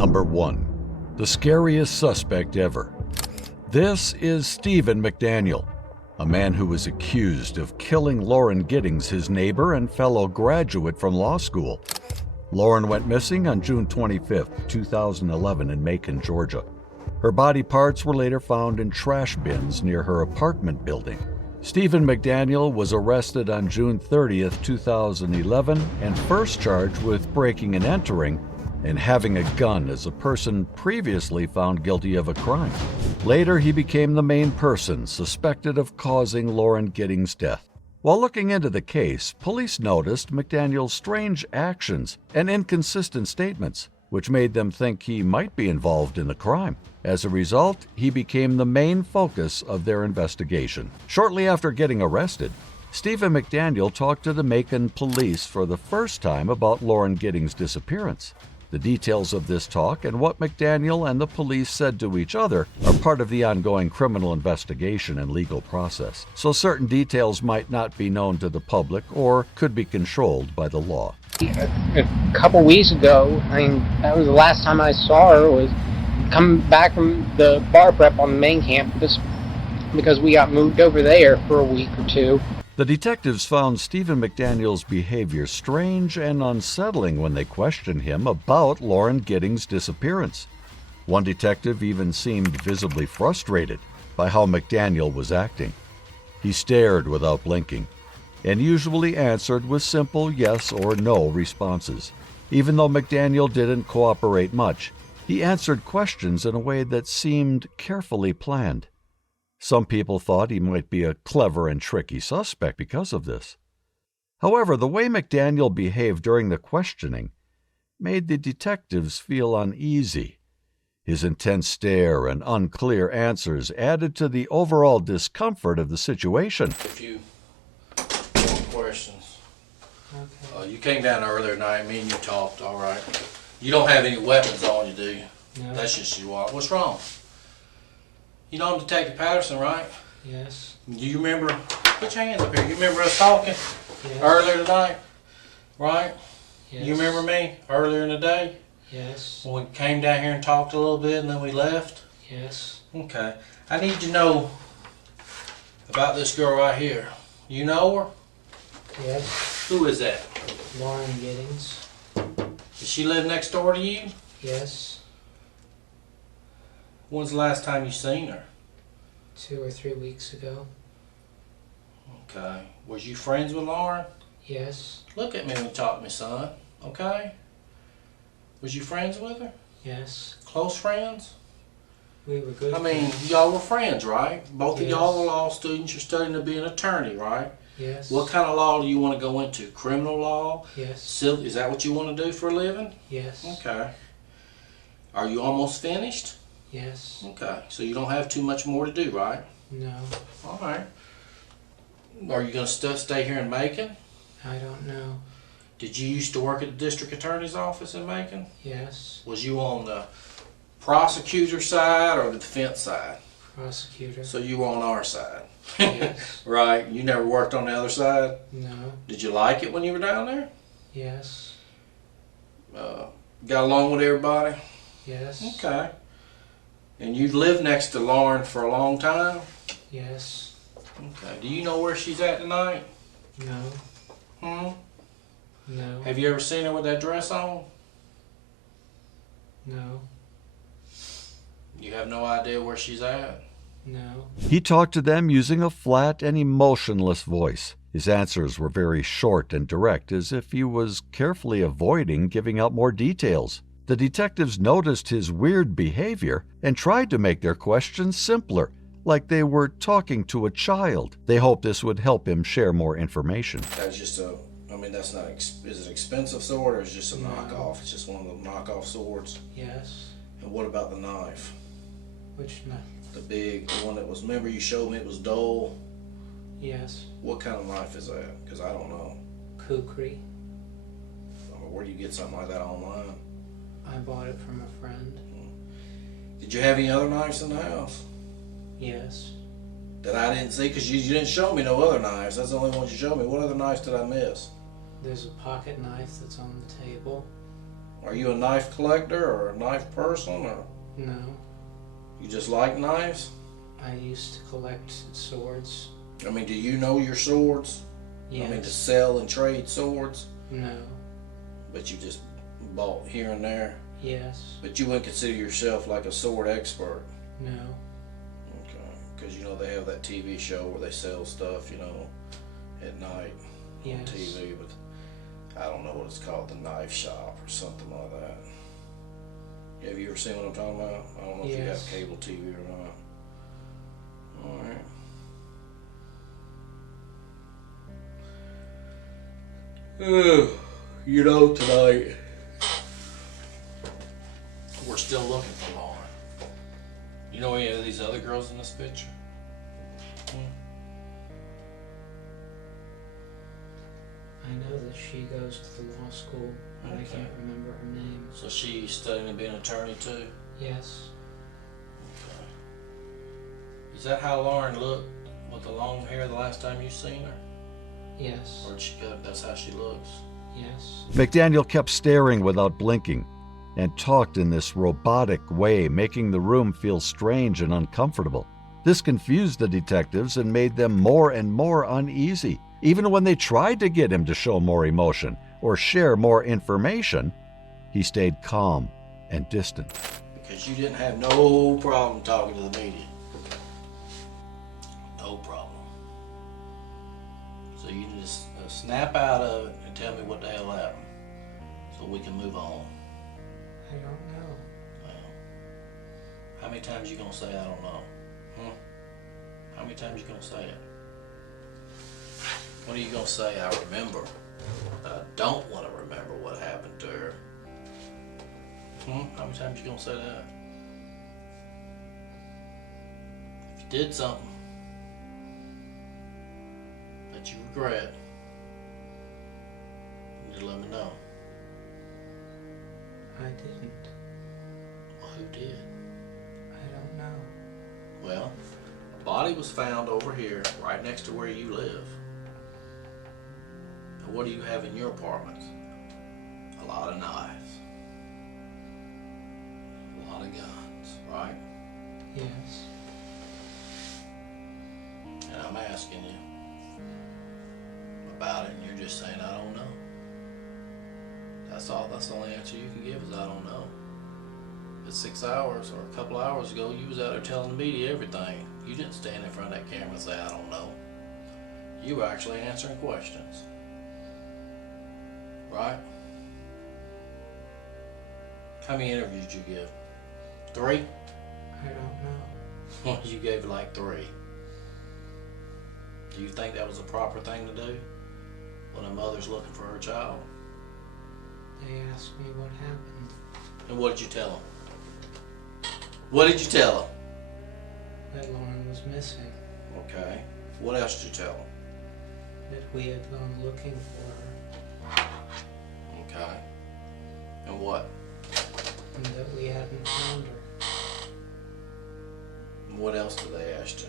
Number 1. The scariest suspect ever. This is Stephen McDaniel, a man who was accused of killing Lauren Giddings, his neighbor and fellow graduate from law school. Lauren went missing on June 25, 2011 in Macon, Georgia. Her body parts were later found in trash bins near her apartment building. Stephen McDaniel was arrested on June 30, 2011 and first charged with breaking and entering and having a gun as a person previously found guilty of a crime. Later, he became the main person suspected of causing Lauren Giddings' death. While looking into the case, police noticed McDaniel's strange actions and inconsistent statements, which made them think he might be involved in the crime. As a result, he became the main focus of their investigation. Shortly after getting arrested, Stephen McDaniel talked to the Macon police for the first time about Lauren Giddings' disappearance. The details of this talk and what McDaniel and the police said to each other are part of the ongoing criminal investigation and legal process, so certain details might not be known to the public or could be controlled by the law. A couple weeks ago, that was the last time I saw her, was coming back from the bar prep on the main campus because we got moved over there for a week or two. The detectives found Stephen McDaniel's behavior strange and unsettling when they questioned him about Lauren Giddings' disappearance. One detective even seemed visibly frustrated by how McDaniel was acting. He stared without blinking and usually answered with simple yes or no responses. Even though McDaniel didn't cooperate much, he answered questions in a way that seemed carefully planned. Some people thought he might be a clever and tricky suspect because of this. However, the way McDaniel behaved during the questioning made the detectives feel uneasy. His intense stare and unclear answers added to the overall discomfort of the situation. If you want questions. Okay. You came down earlier tonight, me and you talked, all right. You don't have any weapons on you, do you? No. That's just you are. What's wrong? You know I'm Detective Patterson, right? Yes. Do you remember, put your hands up here, you remember us talking earlier tonight, right? Yes. You remember me earlier in the day? Yes. When we came down here and talked a little bit and then we left? Yes. Okay. I need to know about this girl right here. You know her? Yes. Who is that? Lauren Giddings. Does she live next door to you? Yes. When's the last time you seen her? 2 or 3 weeks ago. Okay. Was you friends with Lauren? Yes. Look at me when you talk to me, son. Okay? Was you friends with her? Yes. Close friends? We were good. I mean, y'all were friends, right? Both of Yes. y'all are law students. You're studying to be an attorney, right? Yes. What kind of law do you want to go into? Criminal law? Yes. Civil? Is that what you want to do for a living? Yes. Okay. Are you almost finished? Yes. Okay. So you don't have too much more to do, right? No. All right. Are you going to stay here in Macon? I don't know. Did you used to work at the district attorney's office in Macon? Yes. Was you on the prosecutor side or the defense side? Prosecutor. So you were on our side. Yes. Right. You never worked on the other side? No. Did you like it when you were down there? Yes. Got along with everybody? Yes. Okay. And you've lived next to Lauren for a long time? Yes. Okay. Do you know where she's at tonight? No. No. Have you ever seen her with that dress on? No. You have no idea where she's at? No. He talked to them using a flat and emotionless voice. His answers were very short and direct, as if he was carefully avoiding giving out more details. The detectives noticed his weird behavior and tried to make their questions simpler, like they were talking to a child. They hoped this would help him share more information. That's just that's not, is it expensive sword or is it just a knockoff? It's just one of the knockoff swords? Yes. And what about the knife? Which knife? The big one that was, remember you showed me it was dull? Yes. What kind of knife is that? Because I don't know. Kukri. Where do you get something like that online? I bought it from a friend. Did you have any other knives in the house? Yes. That I didn't see? Because you didn't show me no other knives. That's the only ones you showed me. What other knives did I miss? There's a pocket knife that's on the table. Are you a knife collector or a knife person, or No. you just like knives? I used to collect swords. I mean, do you know your swords? Yes. I mean, to sell and trade swords? No. But you just bought here and there? Yes. But you wouldn't consider yourself like a sword expert? No. Okay. Because, you know, they have that TV show where they sell stuff, you know, at night Yes. on TV, but I don't know what it's called, the knife shop or something like that. Have you ever seen what I'm talking about? I don't know if you have Yes. cable TV or not. Alright. You know, tonight we're still looking for Lauren. You know any of these other girls in this picture? I know that she goes to the law school, but I Okay. can't remember her name. So she's studying to be an attorney too? Yes. Okay. Is that how Lauren looked with the long hair the last time you seen her? Yes. Or did she go, that's how she looks? Yes. McDaniel kept staring without blinking and talked in this robotic way, making the room feel strange and uncomfortable. This confused the detectives and made them more and more uneasy. Even when they tried to get him to show more emotion or share more information, he stayed calm and distant. Because you didn't have no problem talking to the media. No problem. So you can just snap out of it and tell me what the hell happened so we can move on. I don't know. Well, how many times you gonna say I don't know? How many times you gonna say it? When are you gonna say I remember? I don't want to remember what happened to her. How many times you gonna say that? If you did something that you regret, you need to let me know. I didn't. Well, who did? I don't know. Well, a body was found over here, right next to where you live. And what do you have in your apartment? A lot of knives. A lot of guns, right? Yes. And I'm asking you about it, and you're just saying, I don't know. That's all. That's the only answer you can give is I don't know. But 6 hours or a couple hours ago, you was out there telling the media everything. You didn't stand in front of that camera and say, I don't know. You were actually answering questions. Right? How many interviews did you give? 3? I don't know. Well, you gave like 3. Do you think that was a proper thing to do when a mother's looking for her child? They asked me what happened. And what did you tell them? What did you tell them? That Lauren was missing. Okay. What else did you tell them? That we had gone looking for her. Okay. And what? And that we hadn't found her. And what else did they ask you?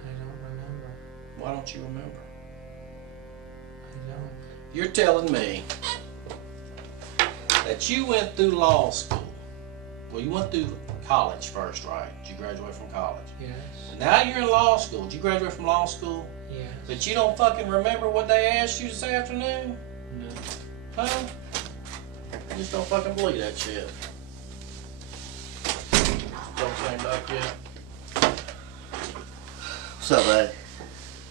I don't remember. Why don't you remember? I don't. You're telling me that you went through law school. Well, you went through college first, right? Did you graduate from college? Yes. And now you're in law school. Did you graduate from law school? Yes. But you don't fucking remember what they asked you this afternoon? No. Huh? You just don't fucking believe that shit. Don't came back yet? What's up, buddy?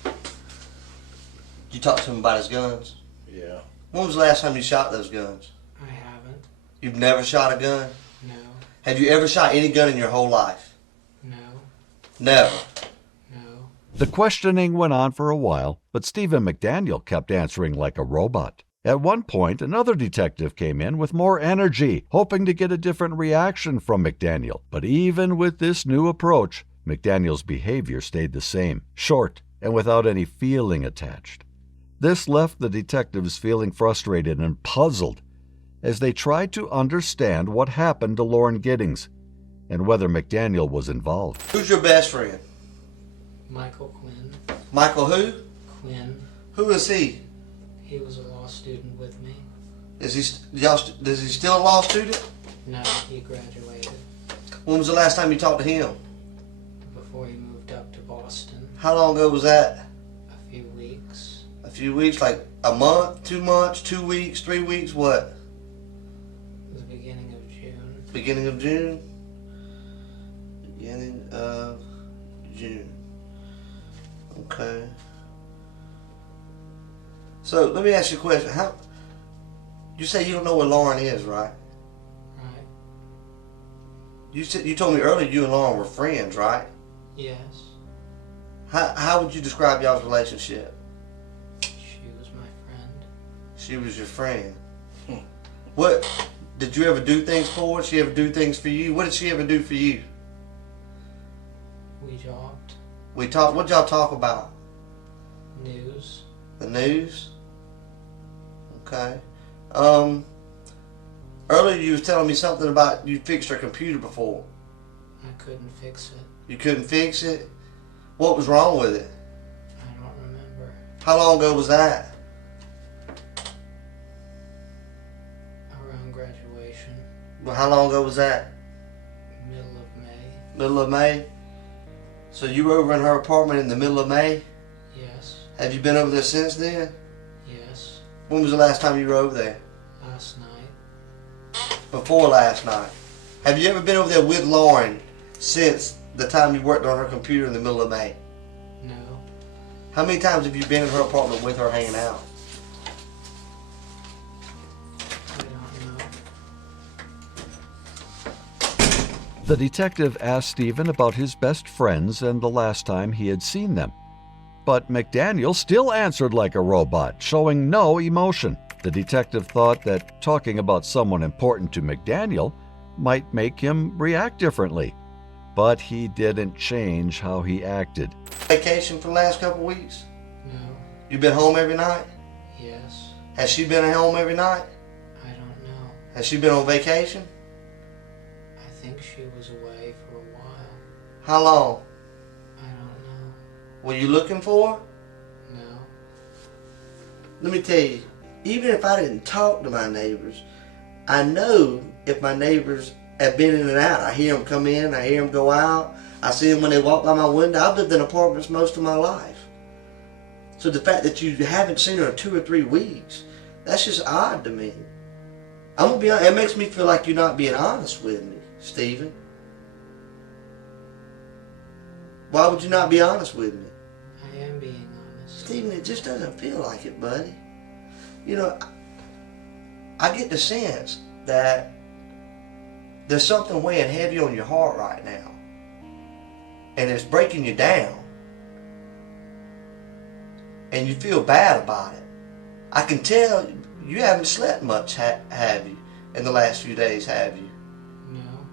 Did you talk to him about his guns? Yeah. When was the last time you shot those guns? I haven't. You've never shot a gun? No. Have you ever shot any gun in your whole life? No. Never. No. The questioning went on for a while, but Stephen McDaniel kept answering like a robot. At one point, another detective came in with more energy, hoping to get a different reaction from McDaniel. But even with this new approach, McDaniel's behavior stayed the same, short and without any feeling attached. This left the detectives feeling frustrated and puzzled as they tried to understand what happened to Lauren Giddings and whether McDaniel was involved. Who's your best friend? Michael Quinn. Michael who? Quinn. Who is he? He was a law student with me. Does he still a law student? No, he graduated When was the last time you talked to him? before he moved up to Boston. How long ago was that? A few weeks. A few weeks, like a month, 2 months, 2 weeks, 3 weeks, what? It was the beginning of June. Beginning of June? Beginning of June. Okay. So let me ask you a question. You say you don't know where Lauren is, right? Right? You told me earlier you and Lauren were friends, right? Yes. How would you describe y'all's relationship? She was my friend. She was your friend. What did you ever do things for her? Did she ever do things for you? What did she ever do for you? We talked. We talked. What y'all talk about? News. The news. Okay. Earlier you was telling me something about you fixed her computer before. I couldn't fix it. You couldn't fix it? What was wrong with it? I don't remember. How long ago was that? Around graduation. Well, how long ago was that? Middle of May. Middle of May? So you were over in her apartment in the middle of May? Yes. Have you been over there since then? Yes. When was the last time you were over there? Last night. Before last night. Have you ever been over there with Lauren since the time you worked on her computer in the middle of May? No. How many times have you been in her apartment with her hanging out? I don't know. The detective asked Stephen about his best friends and the last time he had seen them. But McDaniel still answered like a robot, showing no emotion. The detective thought that talking about someone important to McDaniel might make him react differently. But he didn't change how he acted. Vacation for the last couple of weeks? No. You been home every night? Yes. Has she been at home every night? I don't know. Has she been on vacation? I think she was away for a while. How long? I don't know. Were you looking for her? No. Let me tell you, even if I didn't talk to my neighbors, I know if my neighbors have been in and out. I hear them come in, I hear them go out, I see them when they walk by my window. I've lived in apartments most of my life. So the fact that you haven't seen her in 2 or 3 weeks, that's just odd to me. I'm gonna be honest, it makes me feel like you're not being honest with me, Stephen. Why would you not be honest with me? I am being honest. Stephen, it just doesn't feel like it, buddy. You know, I get the sense that there's something weighing heavy on your heart right now. And it's breaking you down. And you feel bad about it. I can tell you haven't slept much, have you? In the last few days, have you? No.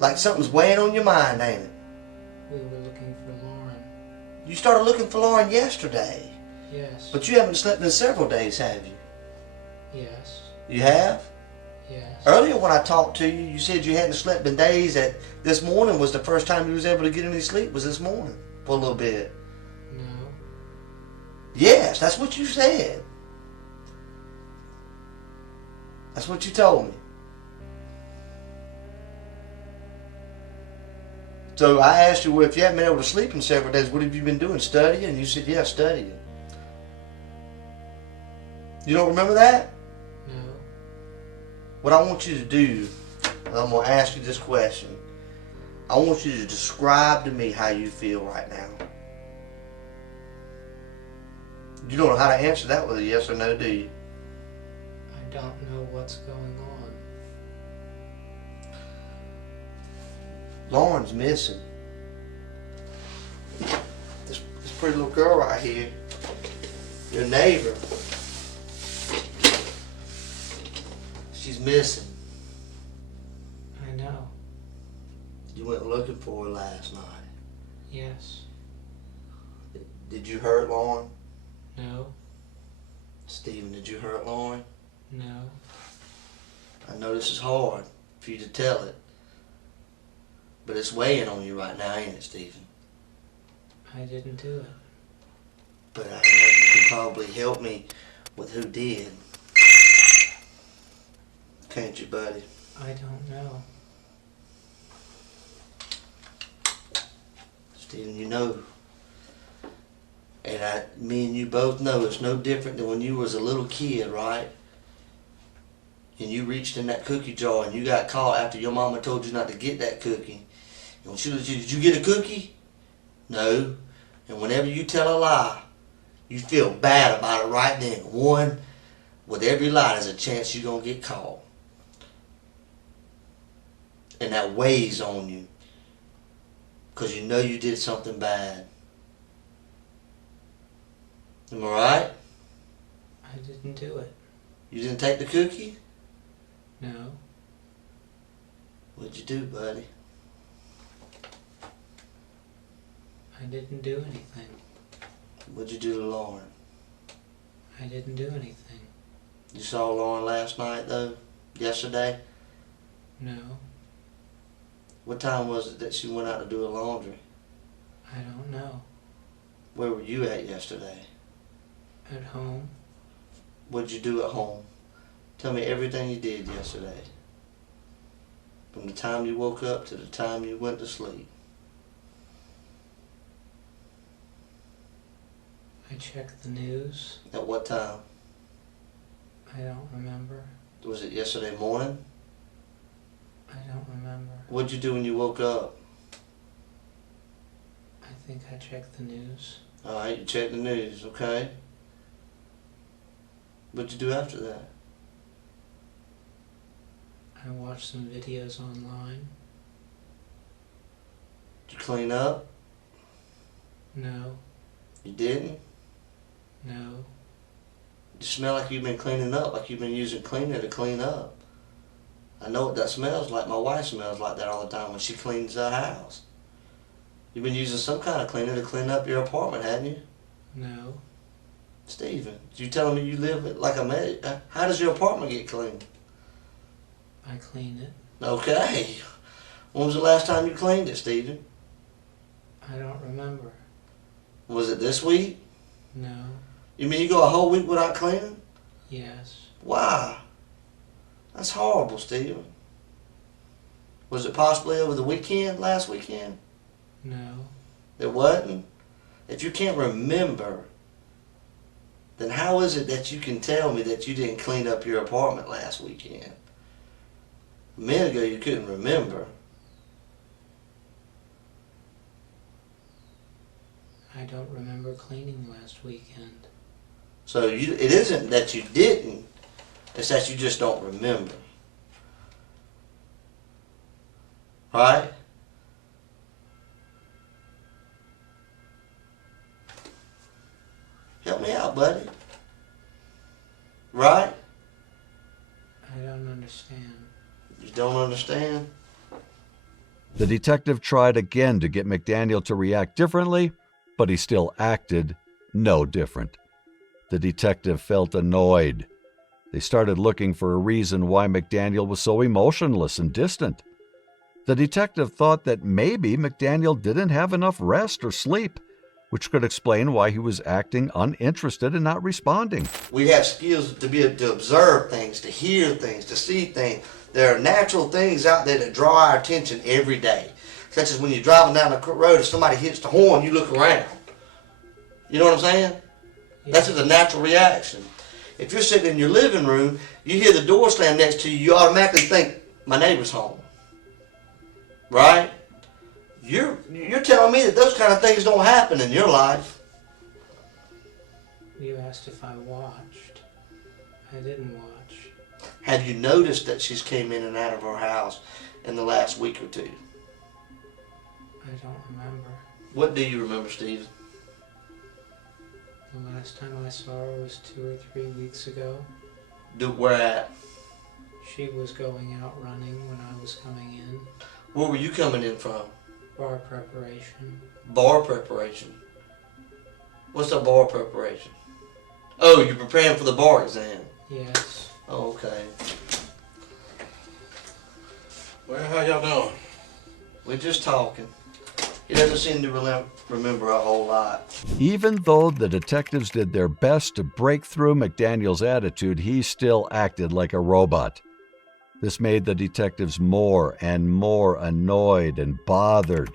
Like something's weighing on your mind, ain't it? We were looking for Lauren. You started looking for Lauren yesterday. Yes. But you haven't slept in several days, have you? Yes. You have? Yes. Earlier when I talked to you, you said you hadn't slept in days, that this morning was the first time you was able to get any sleep, was this morning, for a little bit. No. Yes, that's what you said. That's what you told me. So I asked you, well, if you haven't been able to sleep in several days, what have you been doing, studying? And you said, yeah, studying. You don't remember that? No. What I want you to do, and I'm going to ask you this question. I want you to describe to me how you feel right now. You don't know how to answer that with a yes or no, do you? I don't know what's going on. Lauren's missing. This pretty little girl right here, your neighbor, she's missing. I know. You went looking for her last night. Yes. Did you hurt Lauren? No. Stephen, did you hurt Lauren? No. I know this is hard for you to tell it, but it's weighing on you right now, ain't it, Stephen? I didn't do it. But I know you can probably help me with who did. can't you, buddy? I don't know. Steven, you know, and me and you both know it's no different than when you was a little kid, right? And you reached in that cookie jar and you got caught after your mama told you not to get that cookie. And when she was, did you get a cookie? No. And whenever you tell a lie, you feel bad about it right then. One, with every lie, there's a chance you're going to get caught. And that weighs on you. Because you know you did something bad. Am I right? I didn't do it. You didn't take the cookie? No. What'd you do, buddy? I didn't do anything. What'd you do to Lauren? I didn't do anything. You saw Lauren last night, though? Yesterday? No. What time was it that she went out to do her laundry? I don't know. Where were you at yesterday? At home? What'd you do at home? Tell me everything you did yesterday. From the time you woke up to the time you went to sleep. I checked the news. At what time? I don't remember. Was it yesterday morning? I don't remember. What'd you do when you woke up? I think I checked the news. Alright, you checked the news, okay? What'd you do after that? I watched some videos online. Did you clean up? No. You didn't? No. You smell like you've been cleaning up, like you've been using cleaner to clean up. I know what that smells like. My wife smells like that all the time when she cleans her house. You've been using some kind of cleaner to clean up your apartment, hadn't you? No. Steven, you telling me you live like a man? How does your apartment get cleaned? I clean it. Okay. When was the last time you cleaned it, Steven? I don't remember. Was it this week? No. You mean you go a whole week without cleaning? Yes. Why? That's horrible, Steven. Was it possibly over the weekend, last weekend? No. It wasn't? If you can't remember, then how is it that you can tell me that you didn't clean up your apartment last weekend? A minute ago you couldn't remember. I don't remember cleaning last weekend. So it isn't that you didn't, it's that you just don't remember. Right? Help me out, buddy. Right? I don't understand. You don't understand? The detective tried again to get McDaniel to react differently, but he still acted no different. The detective felt annoyed. They started looking for a reason why McDaniel was so emotionless and distant. The detective thought that maybe McDaniel didn't have enough rest or sleep, which could explain why he was acting uninterested and not responding. We have skills to be able to observe things, to hear things, to see things. There are natural things out there that draw our attention every day. Such as when you're driving down the road and somebody hits the horn, you look around. You know what I'm saying? Yeah. That's just a natural reaction. If you're sitting in your living room, you hear the door slam next to you, you automatically think, my neighbor's home. Right? You're telling me that those kind of things don't happen in your life. You asked if I watched. I didn't watch. Have you noticed that she's came in and out of her house in the last week or two? I don't remember. What do you remember, Steve? The last time I saw her was 2 or 3 weeks ago. Where at? She was going out running when I was coming in. Where were you coming in from? Bar preparation. Bar preparation. What's a bar preparation? Oh, you're preparing for the bar exam. Yes. Oh, okay. Well, how y'all doing? We're just talking. He doesn't seem to remember a whole lot. Even though the detectives did their best to break through McDaniel's attitude, he still acted like a robot. This made the detectives more and more annoyed and bothered.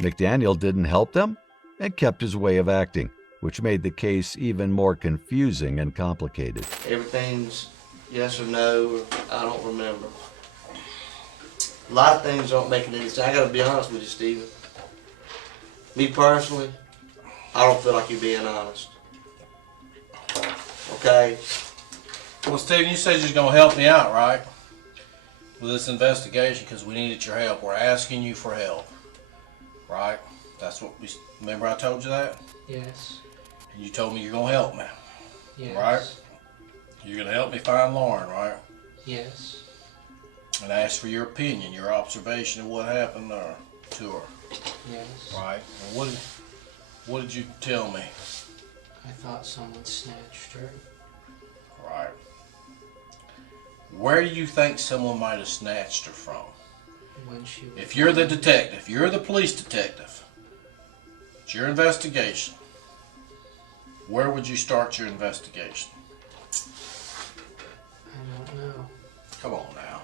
McDaniel didn't help them and kept his way of acting, which made the case even more confusing and complicated. Everything's yes or no, or I don't remember. A lot of things aren't making any sense. I gotta be honest with you, Stephen. Me personally, I don't feel like you're being honest. Okay? Well, Steven, you said you're gonna help me out, right? With this investigation, because we needed your help. We're asking you for help, right? That's what we. Remember, I told you that, Yes. and you told me you're gonna help me, Yes. right? You're gonna help me find Lauren, right? Yes. And ask for your opinion, your observation of what happened to her, Yes. right? And what did you tell me? I thought someone snatched her. Right. Where do you think someone might have snatched her from? When she was If you're the detective, you're the police detective, it's your investigation, where would you start your investigation? I don't know. Come on now.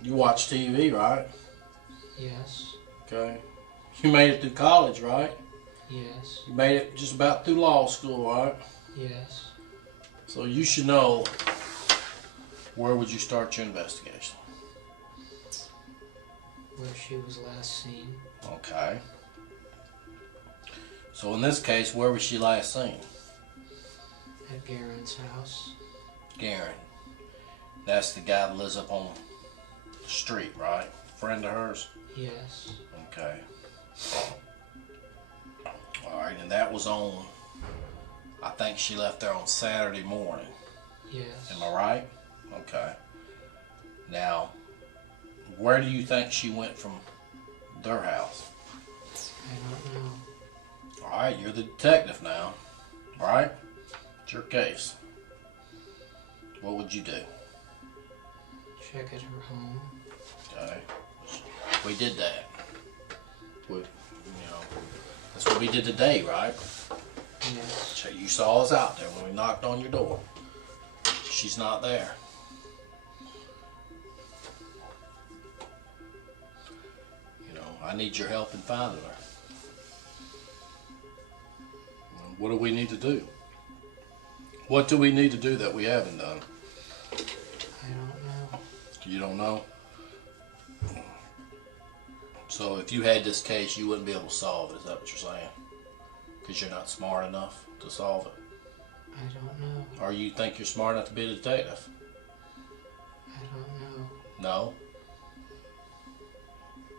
You watch TV, right? Yes. Okay. You made it through college, right? Yes. You made it just about through law school, right? Yes. So you should know, where would you start your investigation? Where she was last seen. Okay. So in this case, where was she last seen? At Garen's house. Garen. That's the guy that lives up on the street, right? Friend of hers? Yes. Okay. Alright, and that was on, I think she left there on Saturday morning. Yes. Am I right? Okay. Now, where do you think she went from their house? I don't know. Alright, you're the detective now. Alright? It's your case. What would you do? Check at her home. Okay. We did that. That's what we did today, right? Yes. You saw us out there when we knocked on your door. She's not there. I need your help in finding her. What do we need to do? What do we need to do that we haven't done? I don't know. You don't know? So if you had this case, you wouldn't be able to solve it. Is that what you're saying? Because you're not smart enough to solve it? I don't know. Or you think you're smart enough to be a detective? I don't know. No?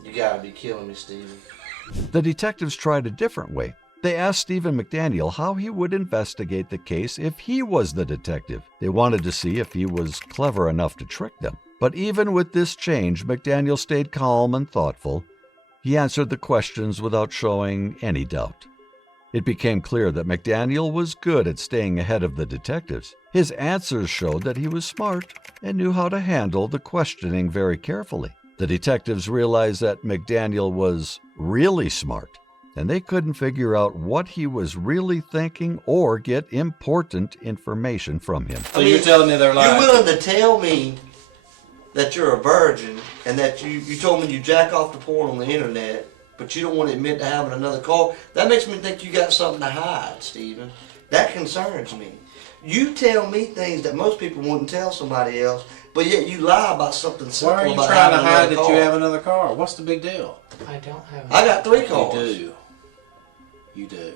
You gotta be killing me, Stephen. The detectives tried a different way. They asked Stephen McDaniel how he would investigate the case if he was the detective. They wanted to see if he was clever enough to trick them. But even with this change, McDaniel stayed calm and thoughtful. He answered the questions without showing any doubt. It became clear that McDaniel was good at staying ahead of the detectives. His answers showed that he was smart and knew how to handle the questioning very carefully. The detectives realized that McDaniel was really smart, and they couldn't figure out what he was really thinking or get important information from him. So you're telling me they're lying? You're willing to tell me that you're a virgin and that you told me you jack off the porn on the internet, but you don't want to admit to having another car? That makes me think you got something to hide, Stephen. That concerns me. You tell me things that most people wouldn't tell somebody else, but yet you lie about something simple. Why are you about trying to having hide another that car. you have another car? What's the big deal? I don't have. I got 3 cars. You do. You do.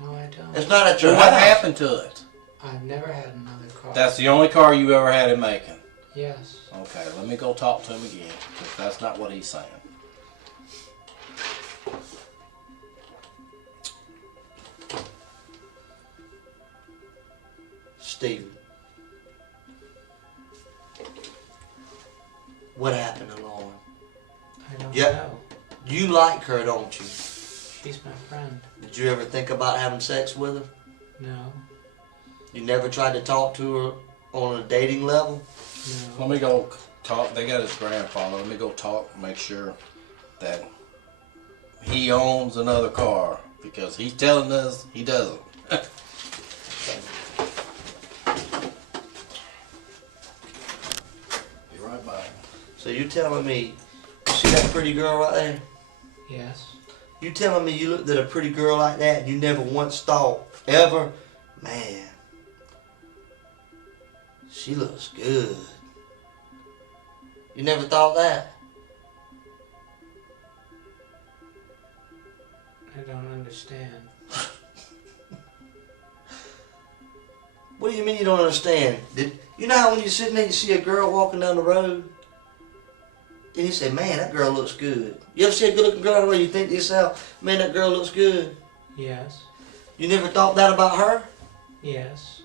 No, I don't. It's not at your Well, what house. happened to it? I've never had another car. That's the only car you ever had in Macon. Yes. Okay, let me go talk to him again, because that's not what he's saying. Stephen, what happened to Lauren? I don't Yeah. know. You like her, don't you? She's my friend. Did you ever think about having sex with her? No. You never tried to talk to her on a dating level? No. Let me go talk. They got his grandfather. Let me go talk and make sure that he owns another car, because he's telling us he doesn't. So you telling me, you see that pretty girl right there? Yes. You telling me you looked at a pretty girl like that and you never once thought, ever, man, she looks good. You never thought that? I don't understand. What do you mean you don't understand? You know how when you're sitting there you see a girl walking down the road? And you say, man, that girl looks good. You ever see a good looking girl where you think to yourself, man, that girl looks good? Yes. You never thought that about her? Yes.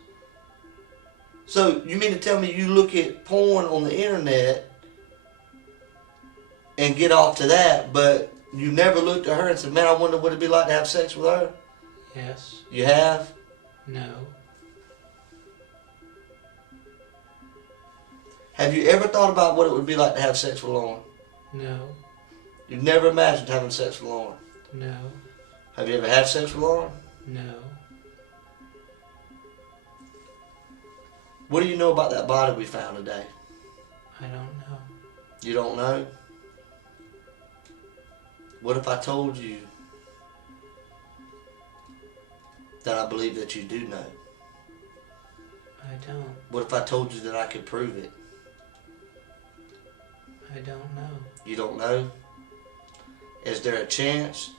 So you mean to tell me you look at porn on the internet and get off to that, but you never looked at her and said, man, I wonder what it'd be like to have sex with her? Yes. You have? No. Have you ever thought about what it would be like to have sex with Lauren? No. You've never imagined having sex with Lauren? No. Have you ever had sex with Lauren? No. What do you know about that body we found today? I don't know. You don't know? What if I told you that I believe that you do know? I don't. What if I told you that I could prove it? I don't know. You don't know? Is there a chance?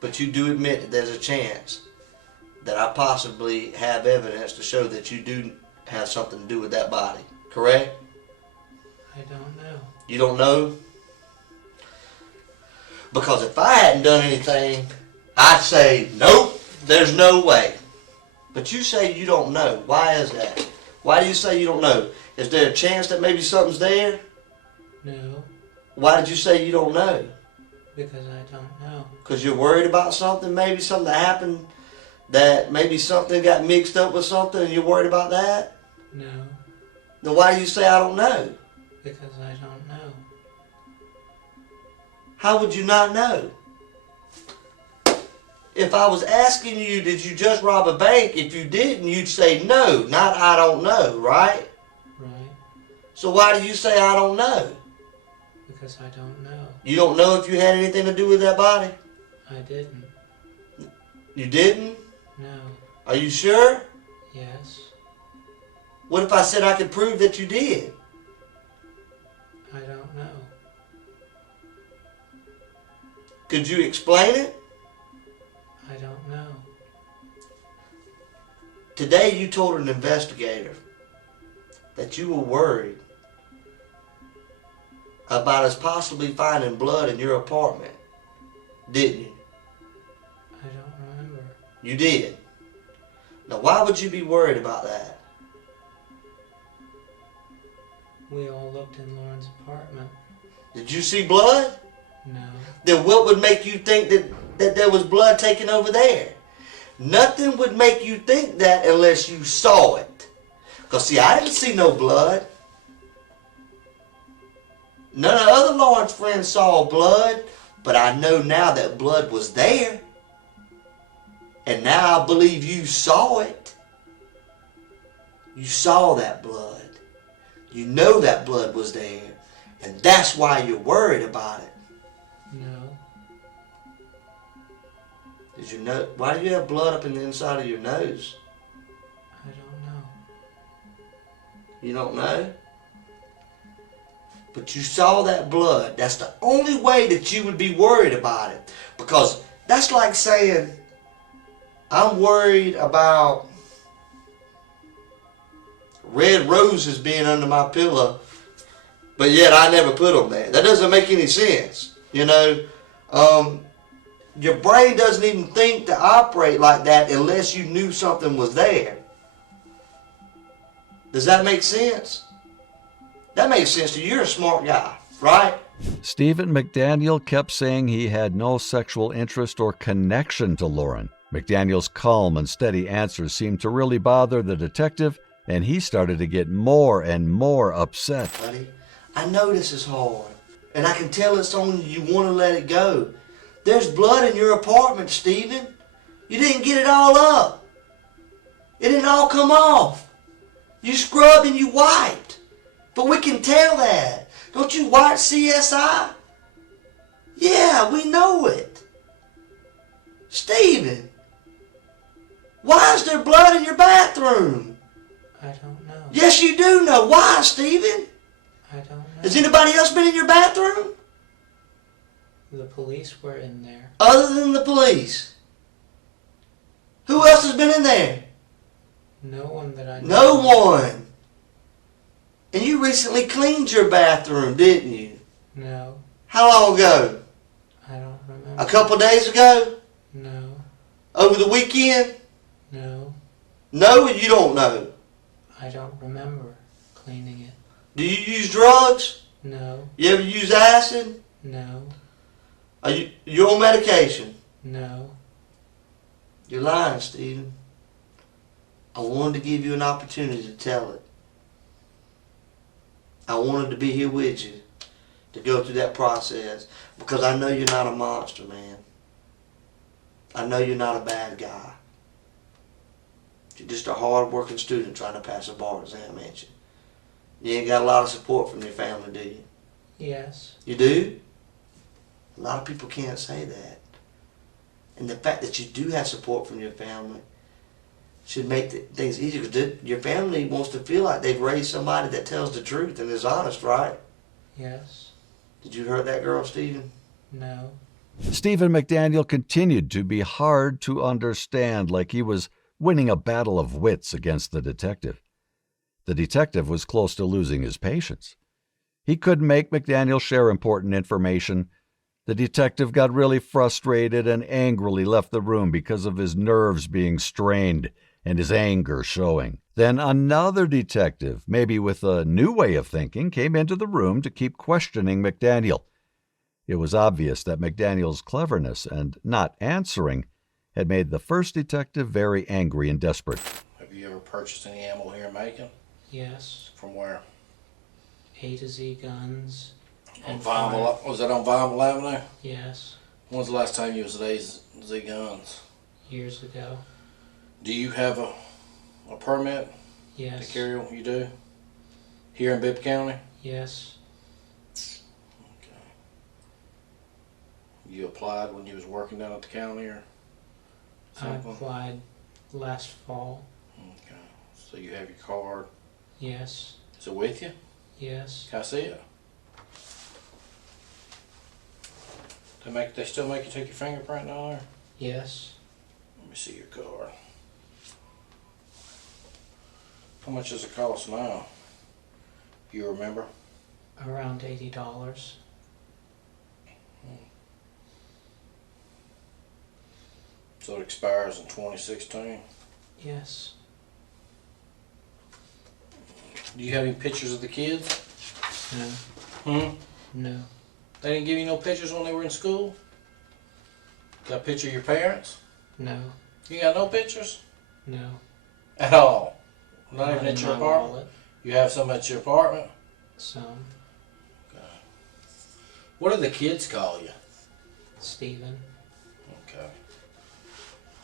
But you do admit that there's a chance that I possibly have evidence to show that you do have something to do with that body, correct? I don't know. You don't know? Because if I hadn't done anything, I'd say, nope, there's no way. But you say you don't know. Why is that? Why do you say you don't know? Is there a chance that maybe something's there? No. Why did you say you don't know? Because I don't know. Because you're worried about something? Maybe something that happened, that maybe something got mixed up with something and you're worried about that? No. Then why do you say I don't know? Because I don't know. How would you not know? If I was asking you, did you just rob a bank? If you didn't, you'd say no, not I don't know, right? Right. So why do you say I don't know? Because I don't know. You don't know if you had anything to do with that body? I didn't. You didn't? No. Are you sure? Yes. What if I said I could prove that you did? I don't know. Could you explain it? I don't know. Today you told an investigator that you were worried about us possibly finding blood in your apartment, didn't you? I don't remember. You did. Now why would you be worried about that? We all looked in Lauren's apartment. Did you see blood? No. Then what would make you think that there was blood taken over there? Nothing would make you think that unless you saw it. Because see, I didn't see no blood. None of the other Lawrence friends saw blood, but I know now that blood was there. And now I believe you saw it. You saw that blood. You know that blood was there. And that's why you're worried about it. No. Did you know? Why do you have blood up in the inside of your nose? I don't know. You don't know? But you saw that blood. That's the only way that you would be worried about it. Because that's like saying, I'm worried about red roses being under my pillow, but yet I never put them there. That doesn't make any sense. You know, your brain doesn't even think to operate like that unless you knew something was there. Does that make sense? That makes sense to you. You're a smart guy, right? Stephen McDaniel kept saying he had no sexual interest or connection to Lauren. McDaniel's calm and steady answers seemed to really bother the detective, and he started to get more and more upset. Buddy, I know this is hard, and I can tell it's on you. You want to let it go. There's blood in your apartment, Stephen. You didn't get it all up. It didn't all come off. You scrubbed and you wiped. But we can tell that. Don't you watch CSI? Yeah, we know it. Stephen, why is there blood in your bathroom? I don't know. Yes, you do know. Why, Stephen? I don't know. Has anybody else been in your bathroom? The police were in there. Other than the police? Who else has been in there? No one that I know. No one. And you recently cleaned your bathroom, didn't you? No, How long ago? I don't remember. A couple days ago? No, Over the weekend? no, No, you don't know. I don't remember cleaning it. Do you use drugs? No, You ever use acid? no, Are you on medication? no. You're lying, Stephen. I wanted to give you an opportunity to tell it. I wanted to be here with you to go through that process because I know you're not a monster, man. I know you're not a bad guy. You're just a hard-working student trying to pass a bar exam, ain't you? You ain't got a lot of support from your family, do you? Yes, You do? A lot of people can't say that. And the fact that you do have support from your family should make things easier because your family wants to feel like they've raised somebody that tells the truth and is honest, right? yes, Did you hurt that girl, Stephen? no. Stephen McDaniel continued to be hard to understand, like he was winning a battle of wits against the detective. The detective was close to losing his patience. He couldn't make McDaniel share important information. The detective got really frustrated and angrily left the room because of his nerves being strained and his anger showing. Then another detective, maybe with a new way of thinking, came into the room to keep questioning McDaniel. It was obvious that McDaniel's cleverness and not answering had made the first detective very angry and desperate. Have you ever purchased any ammo here in Macon? Yes, From where? A to Z guns. On And Vineville, was that on Vineville Avenue? Yes, When's the last time you was at A's Z Guns? years ago. Do you have a permit Yes, to carry? You do? Here in Bibb County? yes, Okay. You applied when you was working down at the county or I something? applied last fall. Okay. So you have your card. Yes, Is it with you? yes, Can I see it? They still make you take your fingerprint down there? yes. Let me see your card. How much does it cost now? You remember? Around $80. So it expires in 2016. Yes, Do you have any pictures of the kids? no, Hmm? no, They didn't give you no pictures when they were in school? Got a picture of your parents? no, You got no pictures? no. At all? Not even in at your my apartment? wallet. You have some at your apartment? Some. What do the kids call you? Stephen. Okay.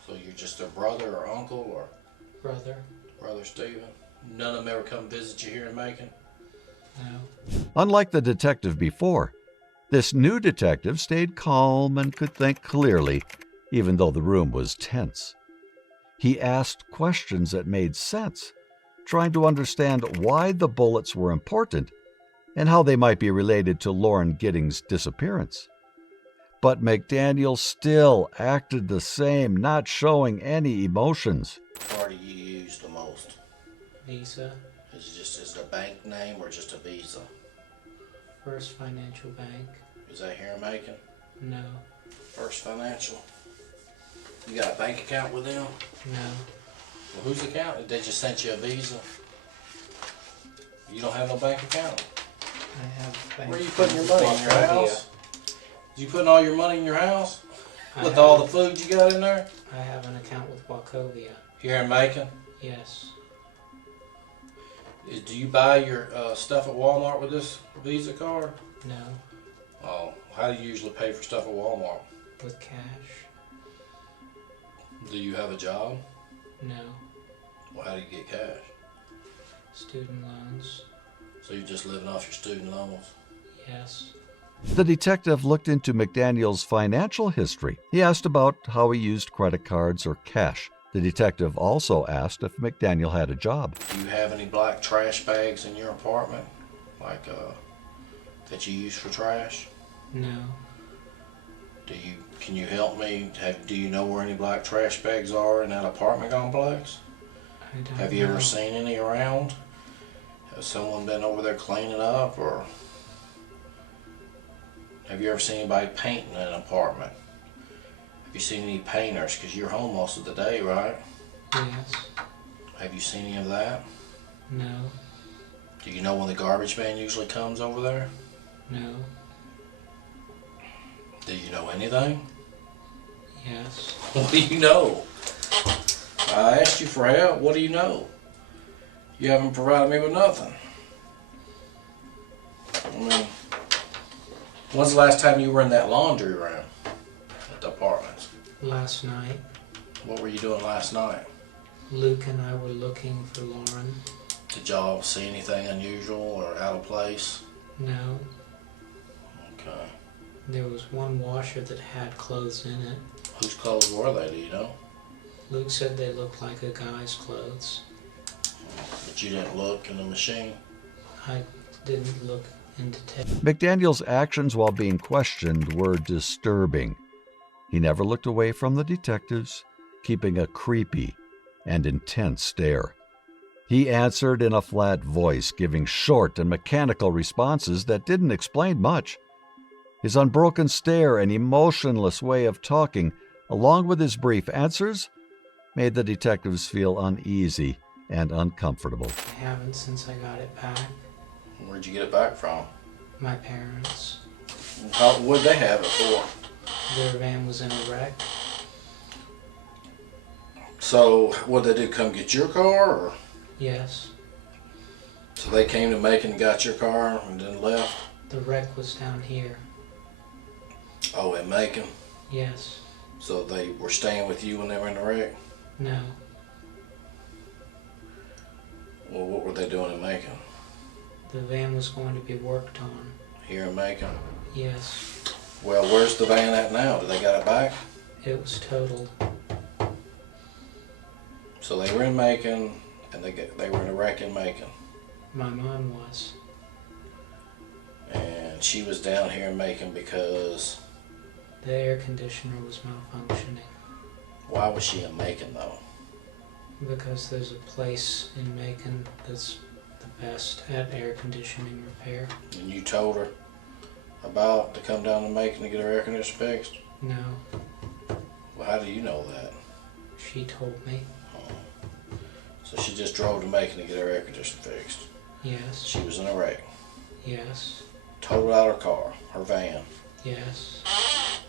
So you're just their brother or uncle or Brother. brother Stephen? None of them ever come visit you here in Macon? No. Unlike the detective before, this new detective stayed calm and could think clearly, even though the room was tense. He asked questions that made sense, trying to understand why the bullets were important and how they might be related to Lauren Giddings' disappearance. But McDaniel still acted the same, not showing any emotions. What card do you use the most? Visa. Is it a bank name or just a Visa? First Financial Bank. Is that here in Macon? No. First Financial. You got a bank account with them? No. Well, whose account? They just sent you a Visa? You don't have no bank account? I have bank Where are you putting your accounts money? with In your Wachovia. house? You putting all your money in your house? I With have- all the food you got in there? I have an account with Wachovia. Here in Macon? Yes. Do you buy your stuff at Walmart with this Visa card? No. Oh, how do you usually pay for stuff at Walmart? With cash. Do you have a job? No. Well, how do you get cash? Student loans. So you're just living off your student loans? Yes. The detective looked into McDaniel's financial history. He asked about how he used credit cards or cash. The detective also asked if McDaniel had a job. Do you have any black trash bags in your apartment? Like, that you use for trash? No. Can you help me? Do you know where any black trash bags are in that apartment complex? I don't Have you know. ever seen any around? Has someone been over there cleaning up, or have you ever seen anybody painting an apartment? Have you seen any painters? Because you're home most of the day, right? Yes. Have you seen any of that? No. Do you know when the garbage man usually comes over there? No. Do you know anything? Yes. What do you know? I asked you for help. What do you know? You haven't provided me with nothing. I mean, when's the last time you were in that laundry room at the apartments? Last night, What were you doing last night? Luke and I were looking for Lauren. Did y'all see anything unusual or out of place? No. Okay. There was one washer that had clothes in it. Whose clothes were they, do you know? Luke said they looked like a guy's clothes. But you didn't look in the machine? I didn't look in detail. McDaniel's actions while being questioned were disturbing. He never looked away from the detectives, keeping a creepy and intense stare. He answered in a flat voice, giving short and mechanical responses that didn't explain much. His unbroken stare and emotionless way of talking, along with his brief answers, made the detectives feel uneasy and uncomfortable. I haven't since I got it back. Where'd you get it back from? My parents. What'd they have it for? Their van was in a wreck. So, what'd they do, come get your car, or? Yes. So they came to Macon and got your car and then left? The wreck was down here. Oh, in Macon? Yes. So they were staying with you when they were in the wreck? No. Well, what were they doing in Macon? The van was going to be worked on. Here in Macon? Yes. Well, where's the van at now? Do they got it back? It was totaled. So they were in Macon, and they were in a wreck in Macon. My mom was. And she was down here in Macon because... The air conditioner was malfunctioning. Why was she in Macon, though? Because there's a place in Macon that's the best at air conditioning repair. And you told her about to come down to Macon to get her air conditioner fixed? No. Well, how do you know that? She told me. So she just drove to Macon to get her air conditioner fixed. Yes. She was in a wreck. Yes. Totaled out her car, her van. Yes.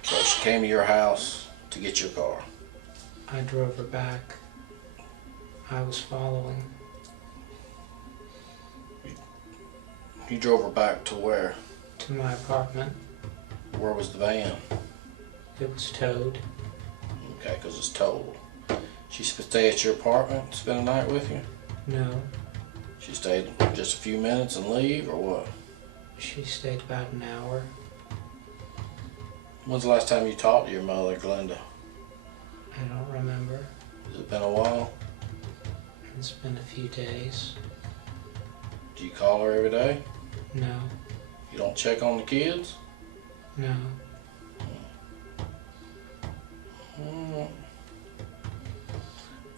So she came to your house to get your car. I drove her back. I was following. You drove her back to where? To my apartment. Where was the van? It was towed. Okay, because it's totaled. She stay at your apartment, spend the night with you? No. She stayed just a few minutes and leave, or what? She stayed about an hour. When's the last time you talked to your mother, Glenda? I don't remember. Has it been a while? It's been a few days. Do you call her every day? No. You don't check on the kids? No.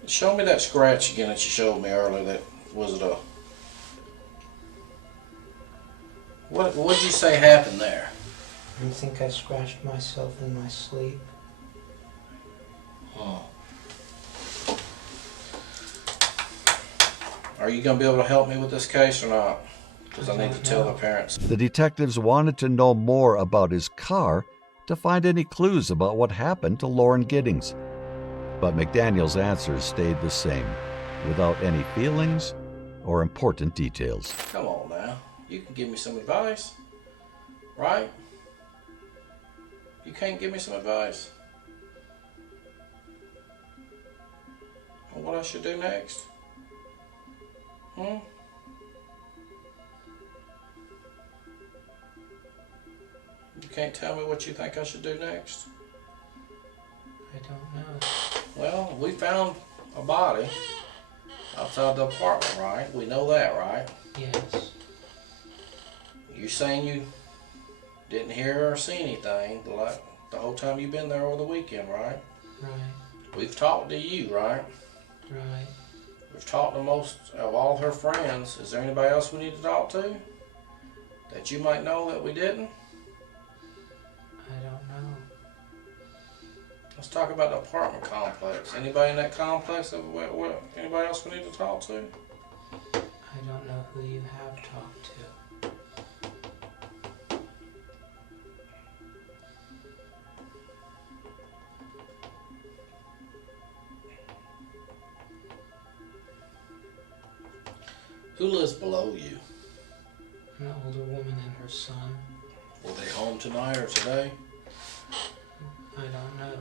Show me that scratch again that you showed me earlier. That was it a... What'd you say happened there? I think I scratched myself in my sleep. Oh. Are you going to be able to help me with this case or not? Because I need to tell the parents. The detectives wanted to know more about his car to find any clues about what happened to Lauren Giddings. But McDaniel's answers stayed the same, without any feelings or important details. Come on now. You can give me some advice, right? You can't give me some advice on what I should do next? can't tell me what you think I should do next? I don't know. Well, we found a body outside the apartment, right? We know that, right? Yes. You saying you didn't hear or see anything the whole time you've been there over the weekend, right? Right. We've talked to you, right? Right. We've talked to most of all her friends. Is there anybody else we need to talk to? That you might know that we didn't? I don't know. Let's talk about the apartment complex. Anybody in that complex anybody else we need to talk to? I don't know who you have talked to. Who lives below you? An older woman and her son. Were they home tonight or today? I don't know.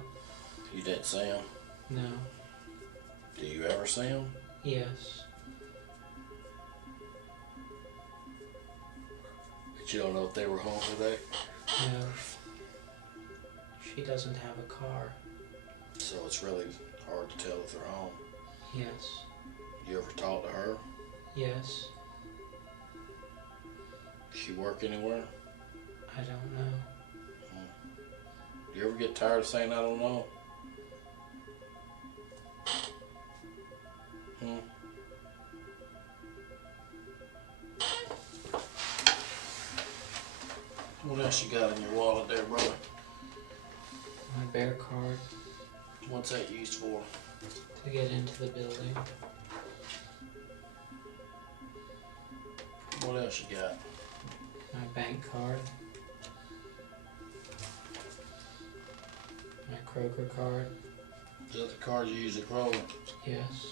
You didn't see them? No. Do you ever see them? Yes. But you don't know if they were home today? No. She doesn't have a car. So it's really hard to tell if they're home. Yes. You ever talk to her? Yes. Does she work anywhere? I don't know. Do you ever get tired of saying I don't know? What else you got in your wallet there, brother? My bear card What's that used for? to get into the building. What else you got? My bank card. My Kroger card. Is that the card you use at Kroger? Yes.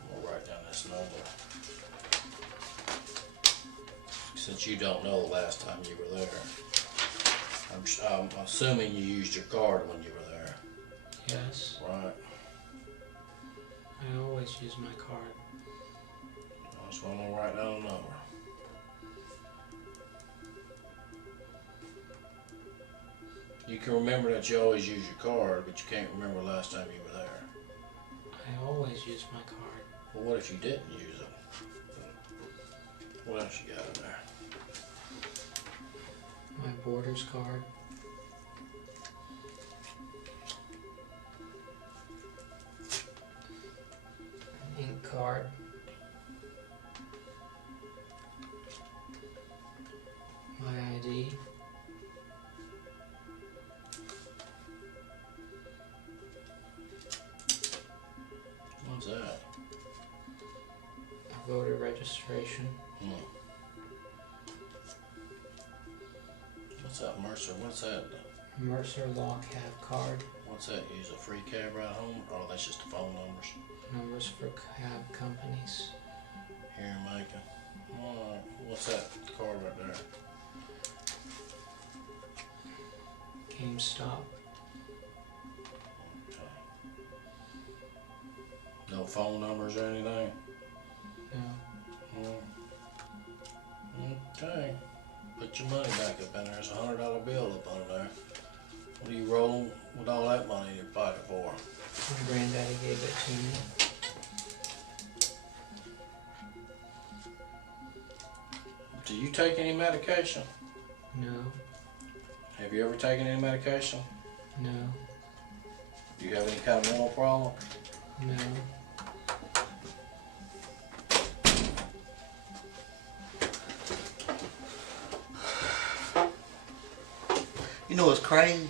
I'm gonna write down this number. Since you don't know the last time you were there, I'm assuming you used your card when you were there, Yes. right? I always use my card. I just want to write down a number. You can remember that you always use your card, but you can't remember the last time you were there. I always use my card. Well, what if you didn't use it? What else you got in there? My Borders card. An ink card. My ID. What's that? Voter registration. What's that, Mercer? What's that? Mercer Law Cab card. What's that? Use a free cab ride home? Oh, that's just the phone numbers. Numbers for cab companies. Here in Macon. Alright, what's that card right there? GameStop. Okay. No phone numbers or anything? No. Okay. Put your money back up in there. There's $100 bill up under there. What are you rolling with all that money in your pocket for? My granddaddy gave it to me. Do you take any medication? No. Have you ever taken any medication? No. Do you have any kind of mental problem? No. You know what's crazy?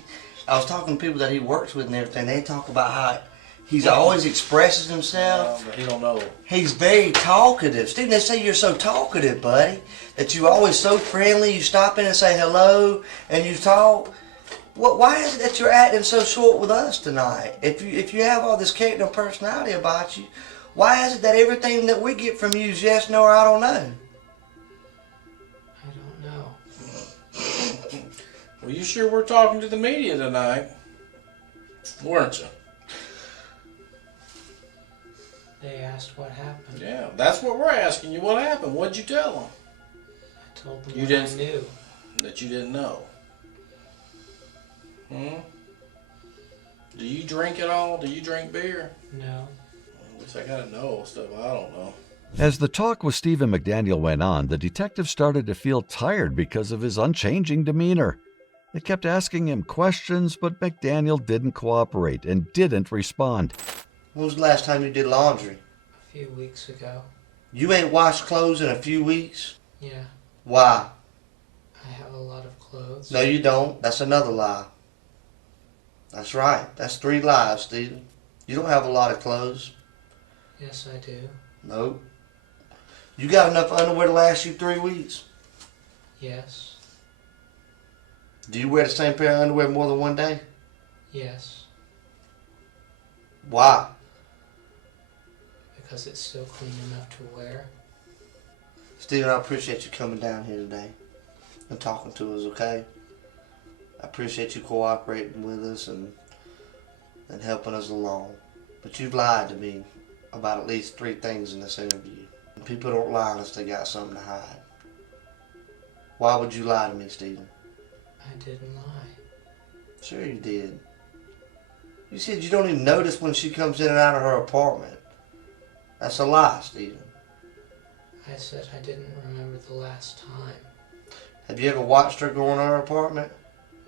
I was talking to people that he works with and everything. They talk about how he's always expresses himself. But he don't know. He's very talkative. Stephen, they say you're so talkative, buddy, that you're always so friendly. You stop in and say hello, and you talk. Why is it that you're acting so short with us tonight? If you have all this character and personality about you, why is it that everything that we get from you is yes, no, or I don't know? I don't know. Well, you sure were talking to the media tonight, weren't you? They asked what happened. Yeah, that's what we're asking you. What happened? What'd you tell them? I told them You what didn't- I knew. That you didn't know. Do you drink at all? Do you drink beer? No. At least I gotta know stuff I don't know. As the talk with Stephen McDaniel went on, the detective started to feel tired because of his unchanging demeanor. They kept asking him questions, but McDaniel didn't cooperate and didn't respond. When was the last time you did laundry? A few weeks ago. You ain't washed clothes in a few weeks? Yeah. Why? I have a lot of clothes. No, you don't. That's another lie. That's right. That's 3 lies, Stephen. You don't have a lot of clothes. Yes, I do. Nope. You got enough underwear to last you 3 weeks? Yes. Do you wear the same pair of underwear more than one day? Yes. Why? Because it's still clean enough to wear. Stephen, I appreciate you coming down here today and talking to us, okay? I appreciate you cooperating with us and helping us along. But you've lied to me about at least 3 things in this interview. And people don't lie unless they got something to hide. Why would you lie to me, Stephen? I didn't lie. Sure you did. You said you don't even notice when she comes in and out of her apartment. That's a lie, Stephen. I said I didn't remember the last time. Have you ever watched her go in her apartment?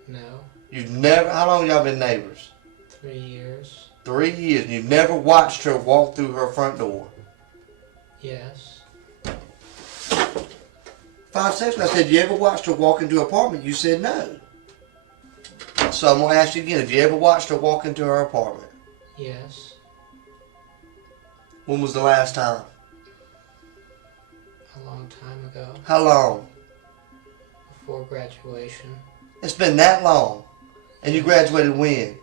No. You've never... How long y'all been neighbors? 3 years. 3 years. And you've never watched her walk through her front door? Yes. 5 seconds I said, you ever watched her walk into her apartment? You said no. So I'm going to ask you again. Have you ever watched her walk into her apartment? Yes. When was the last time? A long time ago. How long? Before graduation. It's been that long. And you graduated when?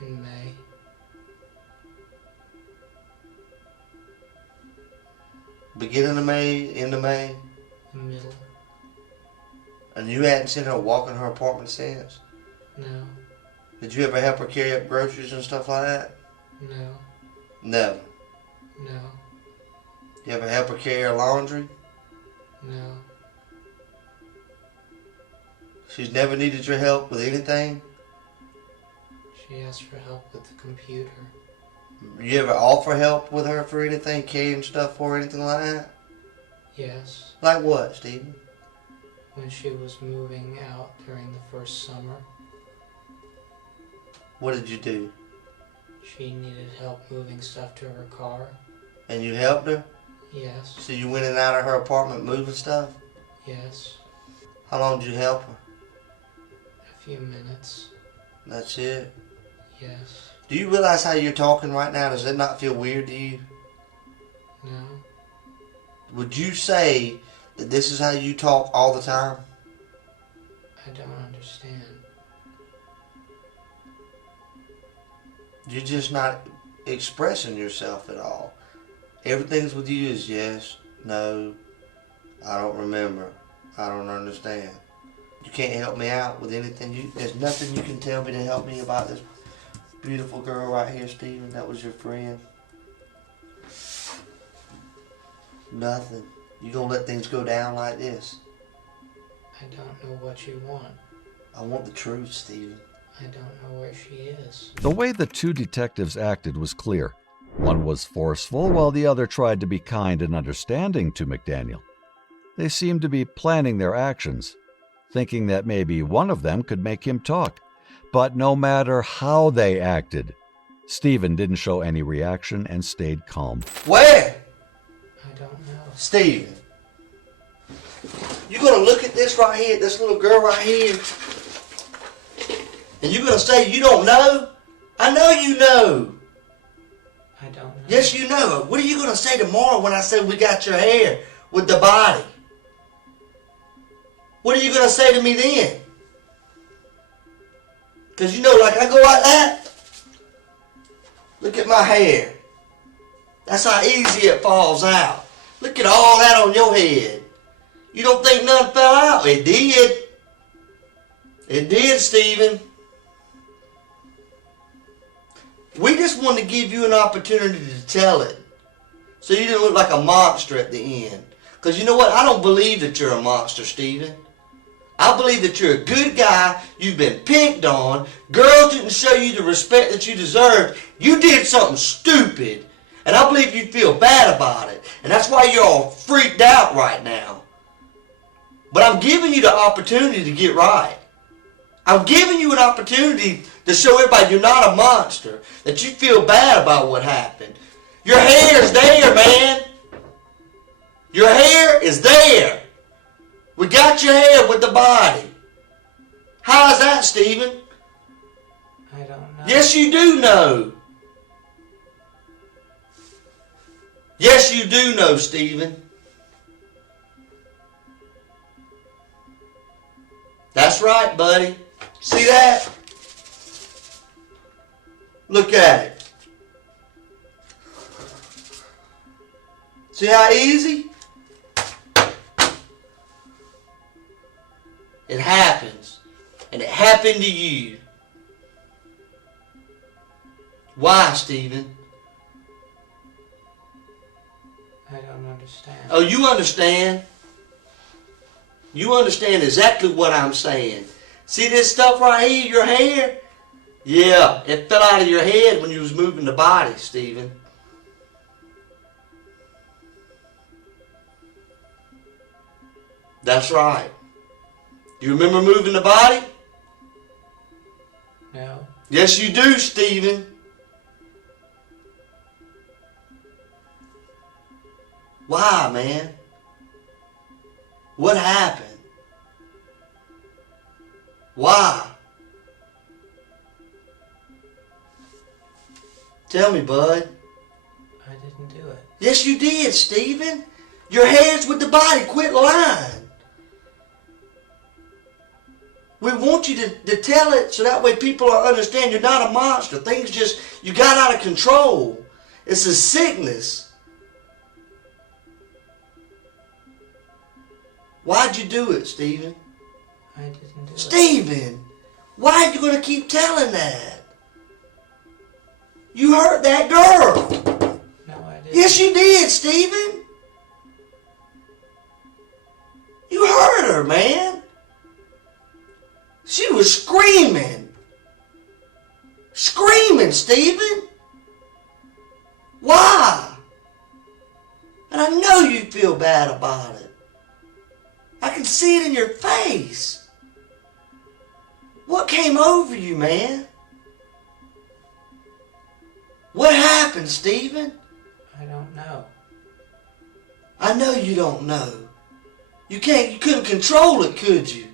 In May. Beginning of May? End of May? Middle. And you hadn't seen her walk in her apartment since? No. Did you ever help her carry up groceries and stuff like that? No. Never. No. You ever help her carry her laundry? No. She's never needed your help with anything? She asked for help with the computer. You ever offer help with her for anything, carrying stuff for her, anything like that? Yes. Like what, Stephen? When she was moving out during the first summer, What did you do? she needed help moving stuff to her car. And you helped her? Yes. So you went in and out of her apartment moving stuff? Yes. How long did you help her? A few minutes. That's it? Yes. Do you realize how you're talking right now? Does it not feel weird to you? No. Would you say that this is how you talk all the time? I don't understand. You're just not expressing yourself at all. Everything's with you is yes, no, I don't remember, I don't understand. You can't help me out with anything. There's nothing you can tell me to help me about this beautiful girl right here, Stephen. That was your friend. Nothing. You gonna let things go down like this? I don't know what you want. I want the truth, Stephen. I don't know where she is. The way the 2 detectives acted was clear. One was forceful, while the other tried to be kind and understanding to McDaniel. They seemed to be planning their actions, thinking that maybe one of them could make him talk. But no matter how they acted, Stephen didn't show any reaction and stayed calm. Where? I don't know. Stephen. You gonna look at this right here, this little girl right here, and you gonna say you don't know? I know you know. I don't know. Yes, you know. What are you gonna say tomorrow when I say we got your hair with the body? What are you gonna say to me then? Because you know, like I go like that. Look at my hair. That's how easy it falls out. Look at all that on your head. You don't think nothing fell out? It did. It did, Stephen. We just wanted to give you an opportunity to tell it. So you didn't look like a monster at the end. Because you know what? I don't believe that you're a monster, Stephen. I believe that you're a good guy. You've been picked on. Girls didn't show you the respect that you deserved. You did something stupid. And I believe you feel bad about it. And that's why you're all freaked out right now. But I'm giving you the opportunity to get right. I'm giving you an opportunity to show everybody you're not a monster. That you feel bad about what happened. Your hair's there, man. Your hair is there. We got your hair with the body. How's that, Stephen? I don't know. Yes, you do know. Yes, you do know, Stephen. That's right, buddy. See that? Look at it. See how easy? It happens. And it happened to you. Why, Stephen? I don't understand. Oh, you understand. You understand exactly what I'm saying. See this stuff right here, your hair? Yeah, it fell out of your head when you was moving the body, Stephen. That's right. You remember moving the body? No. Yes, you do, Stephen. Why, man? What happened? Why? Tell me, bud. I didn't do it. Yes, you did, Stephen. Your hair's with the body. Quit lying. We want you to tell it so that way people will understand you're not a monster. Things just, you got out of control. It's a sickness. Why'd you do it, Stephen? I didn't do it. Stephen, why are you going to keep telling that? You hurt that girl. No, I didn't. Yes, you did, Stephen. You hurt her, man. She was screaming. Screaming, Stephen. Why? And I know you feel bad about it. I can see it in your face. What came over you, man? What happened, Stephen? I don't know. I know you don't know. You couldn't control it, could you?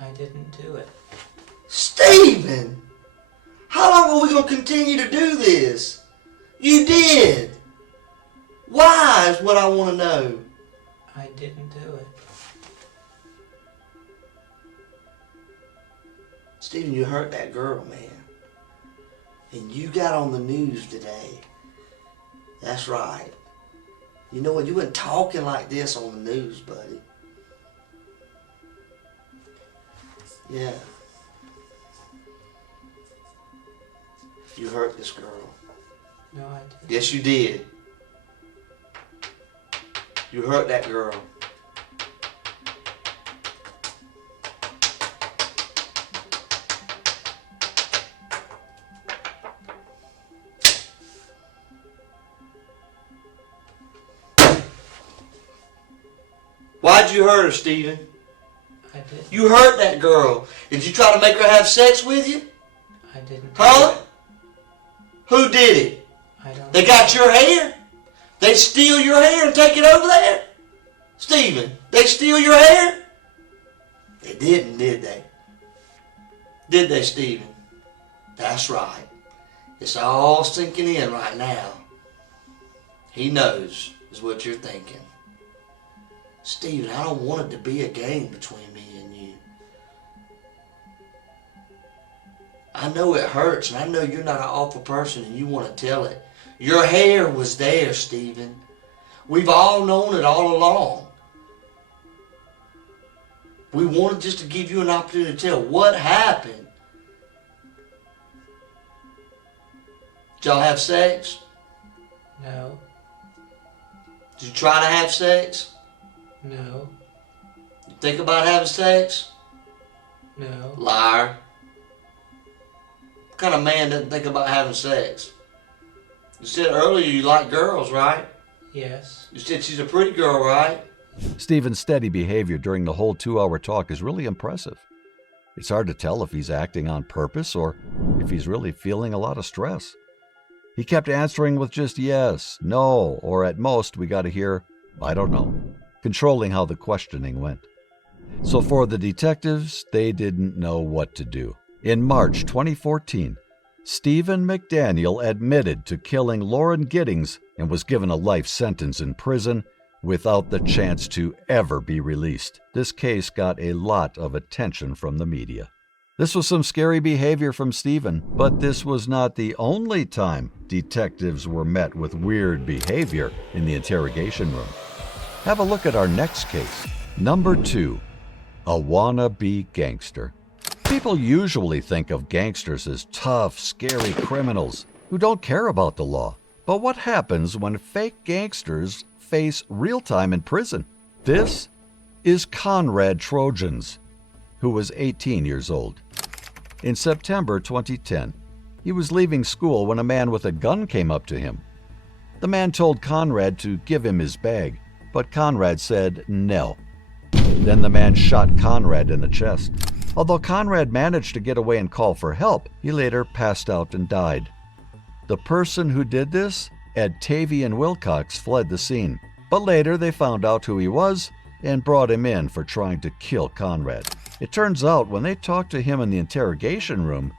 I didn't do it. Stephen! How long are we going to continue to do this? You did. Why is what I want to know. I didn't do it. Stephen, you hurt that girl, man. And you got on the news today. That's right. You know what? You weren't talking like this on the news, buddy. Yeah. You hurt this girl. No, I didn't. Yes, you did. You hurt that girl. Why'd you hurt her, Stephen? I didn't. You hurt that girl. Did you try to make her have sex with you? I didn't. Huh? Who did it? I don't. They got your hair? They steal your hair and take it over there? Stephen, they steal your hair? They didn't, did they? Did they, Stephen? That's right. It's all sinking in right now. He knows, is what you're thinking. Stephen, I don't want it to be a game between me and you. I know it hurts, and I know you're not an awful person and you want to tell it. Your hair was there, Stephen. We've all known it all along. We wanted just to give you an opportunity to tell what happened. Did y'all have sex? No. Did you try to have sex? No. You think about having sex? No. Liar. What kind of man doesn't think about having sex? You said earlier you like girls, right? Yes. You said she's a pretty girl, right? Stephen's steady behavior during the whole 2-hour talk is really impressive. It's hard to tell if he's acting on purpose or if he's really feeling a lot of stress. He kept answering with just yes, no, or at most we got to hear, I don't know, controlling how the questioning went. So for the detectives, they didn't know what to do. In March 2014, Stephen McDaniel admitted to killing Lauren Giddings and was given a life sentence in prison without the chance to ever be released. This case got a lot of attention from the media. This was some scary behavior from Stephen, but this was not the only time detectives were met with weird behavior in the interrogation room. Have a look at our next case. Number 2, a wannabe gangster. People usually think of gangsters as tough, scary criminals who don't care about the law. But what happens when fake gangsters face real time in prison? This is Conrad Trojans, who was 18 years old. In September 2010, he was leaving school when a man with a gun came up to him. The man told Conrad to give him his bag, but Conrad said no. Then the man shot Conrad in the chest. Although Conrad managed to get away and call for help, he later passed out and died. The person who did this, Edtavian Wilcox, fled the scene, but later they found out who he was and brought him in for trying to kill Conrad. It turns out when they talked to him in the interrogation room,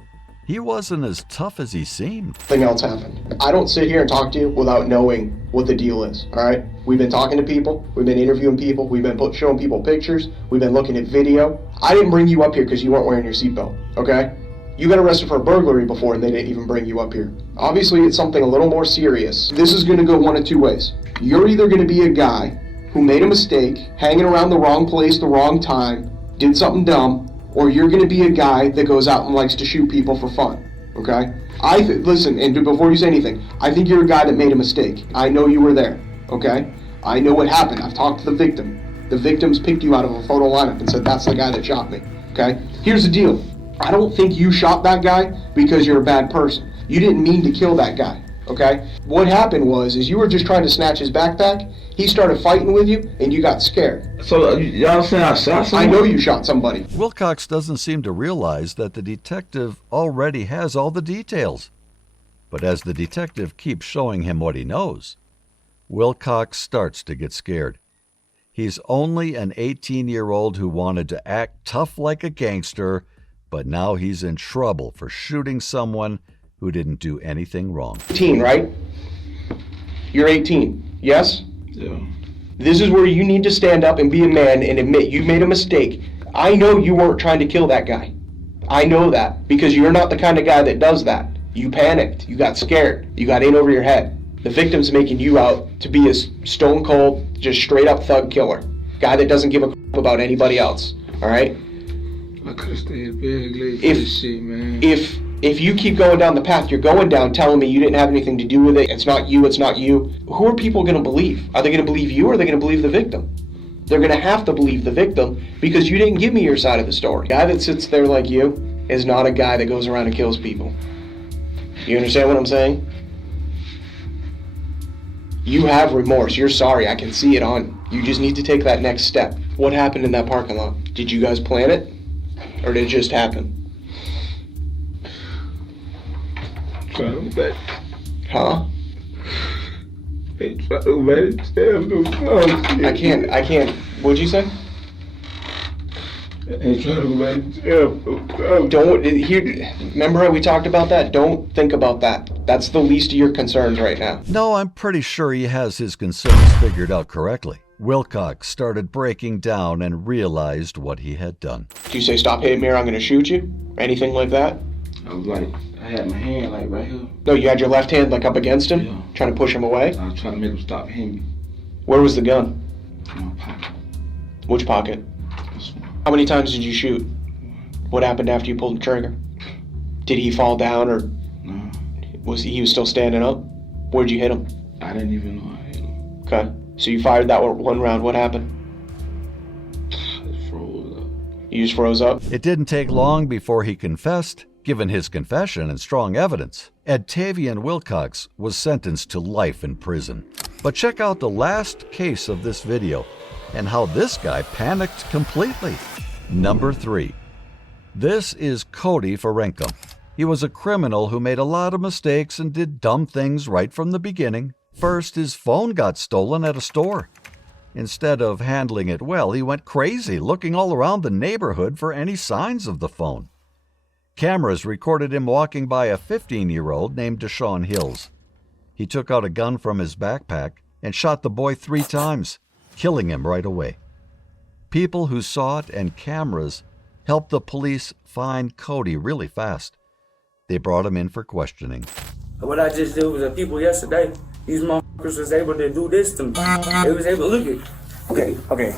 he wasn't as tough as he seemed. Something else happened. I don't sit here and talk to you without knowing what the deal is, all right? We've been talking to people, we've been interviewing people, we've been showing people pictures, we've been looking at video. I didn't bring you up here because you weren't wearing your seatbelt, okay? You got arrested for a burglary before and they didn't even bring you up here. Obviously, it's something a little more serious. This is gonna go one of two ways. You're either gonna be a guy who made a mistake, hanging around the wrong place, the wrong time, did something dumb, or you're gonna be a guy that goes out and likes to shoot people for fun, okay? Listen, and before you say anything, I think you're a guy that made a mistake. I know you were there, okay? I know what happened. I've talked to the victim. The victims picked you out of a photo lineup and said, that's the guy that shot me, okay? Here's the deal. I don't think you shot that guy because you're a bad person. You didn't mean to kill that guy, okay? What happened was you were just trying to snatch his backpack. He started fighting with you, and you got scared. So y'all saying I shot someone? I know you shot somebody. Wilcox doesn't seem to realize that the detective already has all the details. But as the detective keeps showing him what he knows, Wilcox starts to get scared. He's only an 18-year-old who wanted to act tough like a gangster, but now he's in trouble for shooting someone who didn't do anything wrong. 18, right? You're 18, yes? Yeah. This is where you need to stand up and be a man and admit you made a mistake. I know you weren't trying to kill that guy. I know that because you're not the kind of guy that does that. You panicked. You got scared. You got in over your head. The victim's making you out to be a stone cold, just straight up thug killer. Guy that doesn't give a crap about anybody else. All right? I could have stayed big late for this shit, man. If you keep going down the path you're going down, telling me you didn't have anything to do with it, it's not you, who are people going to believe? Are they going to believe you or are they going to believe the victim? They're going to have to believe the victim because you didn't give me your side of the story. A guy that sits there like you is not a guy that goes around and kills people. You understand what I'm saying? You have remorse. You're sorry. I can see it on you. You just need to take that next step. What happened in that parking lot? Did you guys plan it? Or did it just happen? Trying to back. Huh? They try to make it stand no I can't. What'd you say? They try to make it stand Don't, remember how we talked about that? Don't think about that. That's the least of your concerns right now. No, I'm pretty sure he has his concerns figured out correctly. Wilcox started breaking down and realized what he had done. Do you say, stop hitting me or I'm gonna shoot you? Anything like that? I was like, I had my hand like right here. No, you had your left hand like up against him? Yeah. Trying to push him away? I was trying to make him stop hitting me. Where was the gun? In my pocket. Which pocket? This one. How many times did you shoot? What happened after you pulled the trigger? Did he fall down or No, was he was still standing up? Where'd you hit him? I didn't even know I hit him. Okay. So you fired that one round. What happened? I froze up. You just froze up? It didn't take long before he confessed. Given his confession and strong evidence, Edtavian Wilcox was sentenced to life in prison. But check out the last case of this video and how this guy panicked completely. Number 3. This is Cody Ferenkum. He was a criminal who made a lot of mistakes and did dumb things right from the beginning. First, his phone got stolen at a store. Instead of handling it well, he went crazy, looking all around the neighborhood for any signs of the phone. Cameras recorded him walking by a 15-year-old named Deshaun Hills. He took out a gun from his backpack and shot the boy 3 times, killing him right away. People who saw it and cameras helped the police find Cody really fast. They brought him in for questioning. What I just did was the people yesterday, these motherfuckers was able to do this to me. They was able to look at. Okay.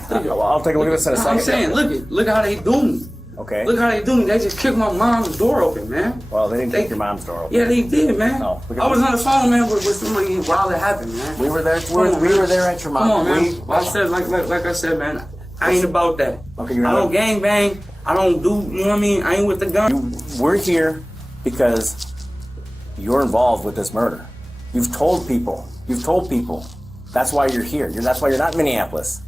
I'll take a look at this in a second. I'm saying, look how they do me. Okay. Look how they do me. They just kicked my mom's door open, man. Well, they didn't kick your mom's door open. Yeah, they did, man. No, I was on the phone, man, with somebody while it happened, man. We were there. We were there at your mom. Come on, man. Like I said, man, I ain't about that. Okay, I don't gang bang. I don't do, you know what I mean? I ain't with the gun. We're here because you're involved with this murder. You've told people. That's why you're here. That's why you're not in Minneapolis.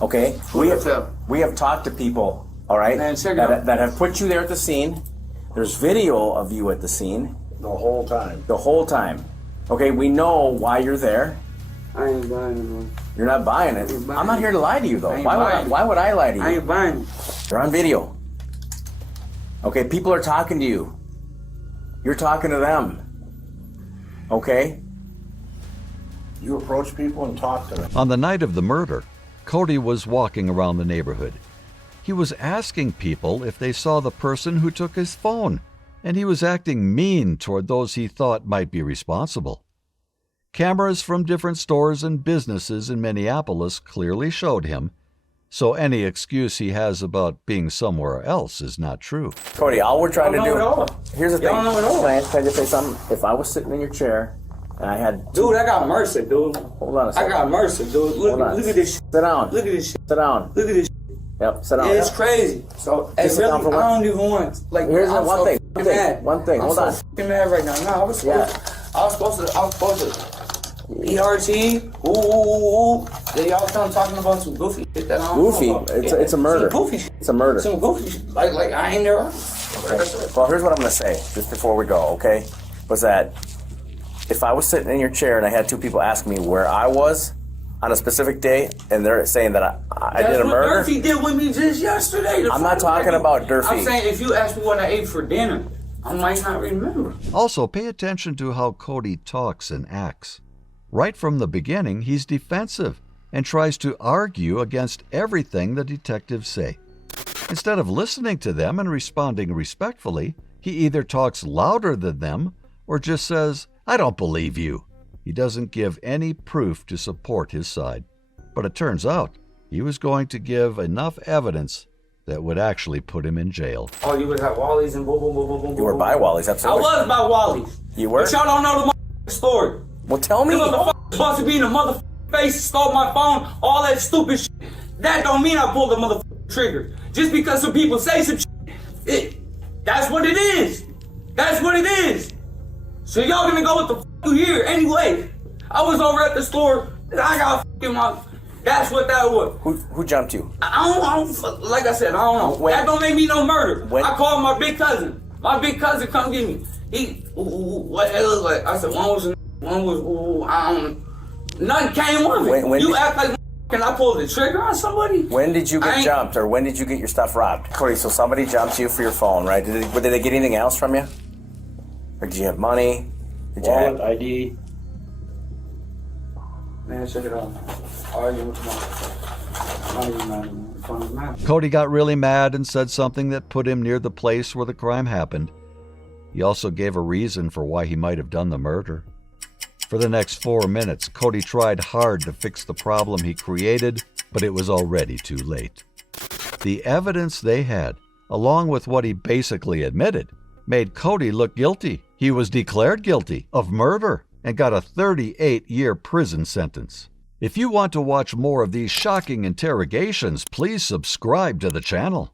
Okay? We have talked to people, all right, Man, check it out. that have put you there at the scene. There's video of you at the scene. The whole time. The whole time. Okay, we know why you're there. I ain't buying it, man. You're not buying it. I'm not here to lie to you, though. Why would I lie to you? I ain't buying it. You're on video. Okay, people are talking to you. You're talking to them. Okay? You approach people and talk to them. On the night of the murder, Cody was walking around the neighborhood. He was asking people if they saw the person who took his phone, and he was acting mean toward those he thought might be responsible. Cameras from different stores and businesses in Minneapolis clearly showed him, so any excuse he has about being somewhere else is not true. Cody, all we're trying to Y'all know it all. do. Here's the thing. Y'all know it all. Can I just say something? If I was sitting in your chair and I had. Dude, I got mercy, dude. Hold on a second. I got mercy, dude. Look at this shit. Sit down. Look at this shit. Sit down. Look at this shit. Yep, sit down. It's crazy. So, hey, Just sit really, down for one- I don't even want, like, Here's I'm one so thing. fucking mad. One thing. Hold I'm on. so fucking mad right now. No, I was supposed to. ERT, ooh. Then y'all come talking about some goofy shit that I don't Goofy? know about. It's a murder. Some goofy shit. It's a murder. Some goofy shit. Like I ain't there. Well, here's what I'm going to say, just before we go, okay? Was that if I was sitting in your chair and I had 2 people ask me where I was on a specific day, and they're saying that I did a murder. That's what Durfee did with me just yesterday. I'm not talking about Durfee. I'm saying if you ask me what I ate for dinner, I might not remember. Also, pay attention to how Cody talks and acts. Right from the beginning, he's defensive and tries to argue against everything the detectives say. Instead of listening to them and responding respectfully, he either talks louder than them or just says, "I don't believe you." He doesn't give any proof to support his side. But it turns out he was going to give enough evidence that would actually put him in jail. Oh, you was at Wally's and boom, boom, boom, boom, boom. You were by Wally's, I absolutely. was by Wally's. You were? But y'all don't know the story. Well, tell me. The motherfucker supposed to be in the motherfucking face, stole my phone, all that stupid shit. That don't mean I pulled the motherfucking trigger. Just because some people say some shit, that's what it is. That's what it is. So y'all gonna go with the you here anyway. I was over at the store, and I got fucking my. That's what that was. Who jumped you? I don't, like I said, I don't know. That don't make me no murder. I called my big cousin. My big cousin come get me. What it look like? I said, one was, I don't know. Nothing came of it. You act like, can I pull the trigger on somebody? When did you get jumped, or when did you get your stuff robbed? Cody, so somebody jumped you for your phone, right? Did they get anything else from you? Or did you have money? Did Wallet, ID. Man, check it out. Arguing with my Cody got really mad and said something that put him near the place where the crime happened. He also gave a reason for why he might have done the murder. For the next 4 minutes, Cody tried hard to fix the problem he created, but it was already too late. The evidence they had, along with what he basically admitted, made Cody look guilty. He was declared guilty of murder and got a 38-year prison sentence. If you want to watch more of these shocking interrogations, please subscribe to the channel.